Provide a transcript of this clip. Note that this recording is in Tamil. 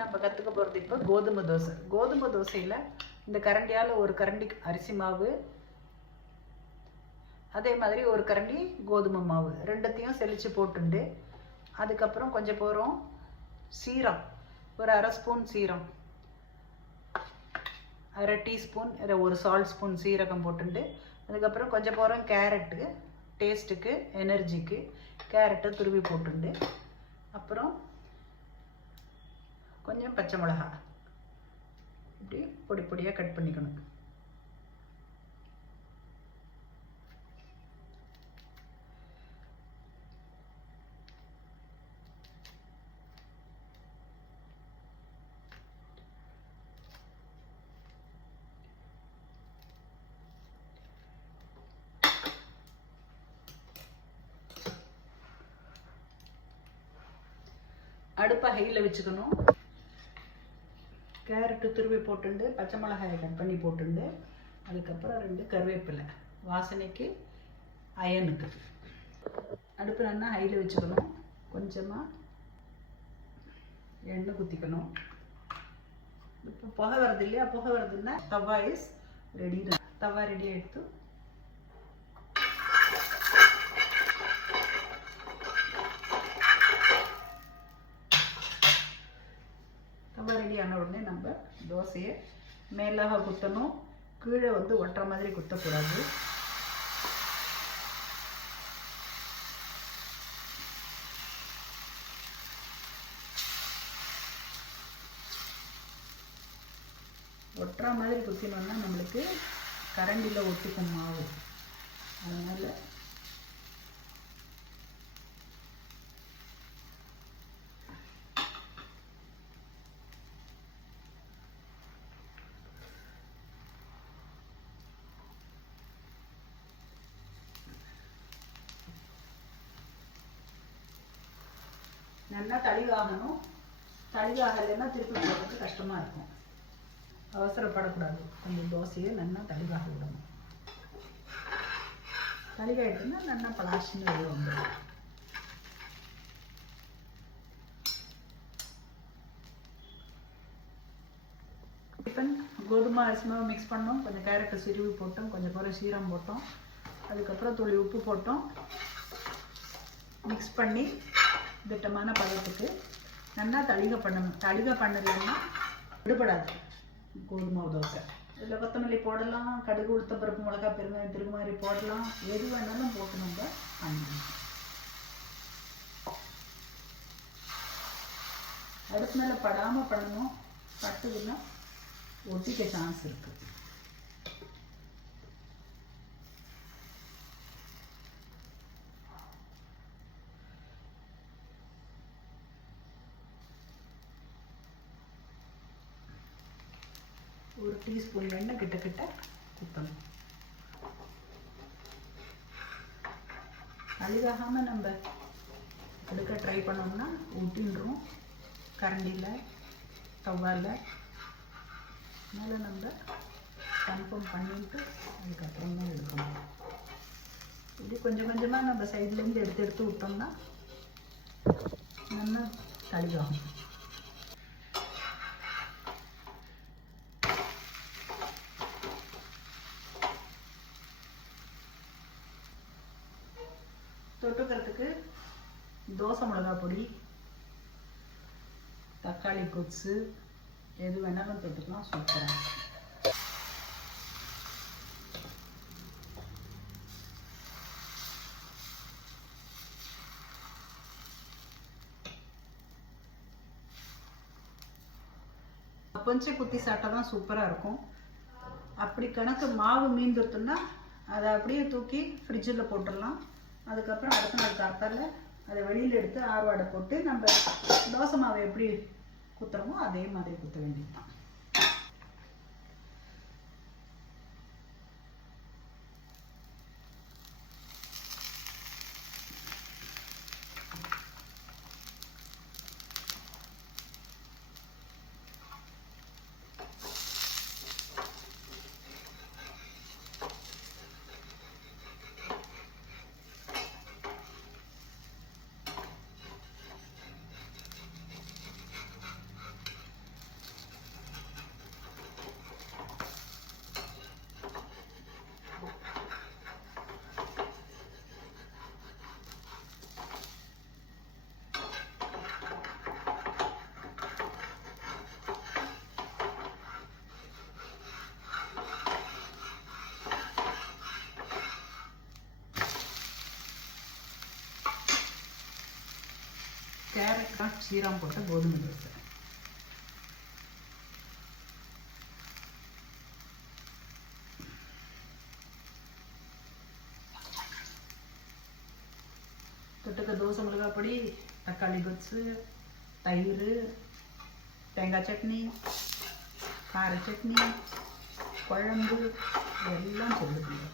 நம்ம கற்றுக்க போகிறது இப்போ கோதுமை தோசை. கோதுமை தோசையில் இந்த கரண்டியால் ஒரு கரண்டி அரிசி மாவு அதே மாதிரி ஒரு கரண்டி கோதுமை மாவு. ரெண்டுத்தையும் செழிச்சு போட்டுண்டு அதுக்கப்புறம் கொஞ்சம் போகிறோம் சீரம். ஒரு அரை ஸ்பூன் சீரம். அரை டீஸ்பூன் இல்லை ஒரு சால்ட் ஸ்பூன் சீரகம் போட்டுண்டு. அதுக்கப்புறம் கொஞ்சம் போகிறோம் கேரட்டு. டேஸ்ட்டுக்கு எனர்ஜிக்கு கேரட்டை துருவி போட்டுண்டு. அப்புறம் கொஞ்சம் பச்சை மிளகா. இப்படி பொடி பொடியாக கட் பண்ணிக்கணும். அடுப்பை ஹையில் வச்சுக்கணும். கேரட்டு துருவி போட்டுண்டு பச்சை மிளகாயை கட் பண்ணி போட்டுண்டு. அதுக்கப்புறம் ரெண்டு கருவேப்பிலை. வாசனைக்கு அயனுக்கு. அடுப்பு நல்லா ஹையில் வச்சுக்கணும். கொஞ்சமாக எண்ணெய் குத்திக்கணும். இப்போ புகை வருது இல்லையா? புகை வருதுன்னா tawa is ready tawa ready எடுத்து ரெடி ஆன உடனே நம்ம தோசையை மேலாக குத்தணும். கீழே வந்து ஒட்டுற மாதிரி குத்தக்கூடாது. ஒட்டுற மாதிரி குத்தினோன்னா நம்மளுக்கு கரண்டியில் ஒட்டிக்கும் மாவு. அதனால் நல்லா தளிவாகணும் தளிவாகலைன்னா திருப்பி போடுறதுக்கு கஷ்டமாக இருக்கும். அவசரப்படக்கூடாது. கொஞ்சம் தோசையை நல்லா தளிவாக விடணும். தளிவாயிட்டுன்னா நல்லா பலாசின்னு வெளியே வந்துடும். டிஃபன் கோதுமை அரிசி மிக்ஸ் பண்ணோம். கொஞ்சம் கேரட்டை சிறுவி போட்டோம். கொஞ்சம் பிறகு சீரம் போட்டோம். அதுக்கப்புறம் துளி உப்பு போட்டோம். மிக்ஸ் பண்ணி திட்டமான பதத்துக்கு நல்லா தளிக பண்ணணும். தளிக பண்ணலைன்னா விடுபடாது கோதுமை தோசை. இதில் கொத்தமல்லி போடலாம் கடுகு உளுத்த பருப்பு மிளகா பெருங்காயம் திருமாரி போடலாம். எது வேணாலும் போட்டு நம்ம பண்ணணும் அடுப்பு மேலே படாமல் பண்ணணும். பட்டுதுன்னா ஒட்டிக்க சான்ஸ் இருக்குது ஒரு டீஸ்பூன் எண்ணெய் கிட்ட கிட்ட குத்தணும் அழுகாகாமல் நம்ம எடுக்க ட்ரை பண்ணோம்னா ஊட்டின்றோம் கரண்டியில் தவாவில். மேலே நம்ம கன்ஃபார்ம் பண்ணிட்டு அதுக்கப்புறம் தான் எடுக்கணும். இது கொஞ்சம் கொஞ்சமாக நம்ம சைட்லேருந்து எடுத்து எடுத்து விட்டோம்னா நல்லா தளிவாகும் தொட்டுக்கிறதுக்கு தோசை மிளகா பொடி தக்காளி கொத்து எது வேணாலும் தொட்டுக்கலாம் சூப்பராக கொஞ்சம் குத்தி சாப்பிட்டா தான் சூப்பராக இருக்கும். அப்படி கணக்கு மாவு மீந்துருத்துன்னா அதை அப்படியே தூக்கி ஃப்ரிட்ஜில் போட்டுடலாம். அதுக்கப்புறம் அடுத்த நாள் காத்தால அதை வெளியில் எடுத்து ஆர்வாடை போட்டு நம்ம தோசை மாவை எப்படி குத்துறோமோ அதே மாதிரி குத்த வேண்டியது தான் கேரட் சீரம் போட்ட கோதுமை தோசை. தொட்டுக்க தோசை மிளகாய் பொடி தக்காளி கொச்சு தயிர் தேங்காய் சட்னி கார சட்னி குழம்பு எல்லாம் சொல்லுதுங்க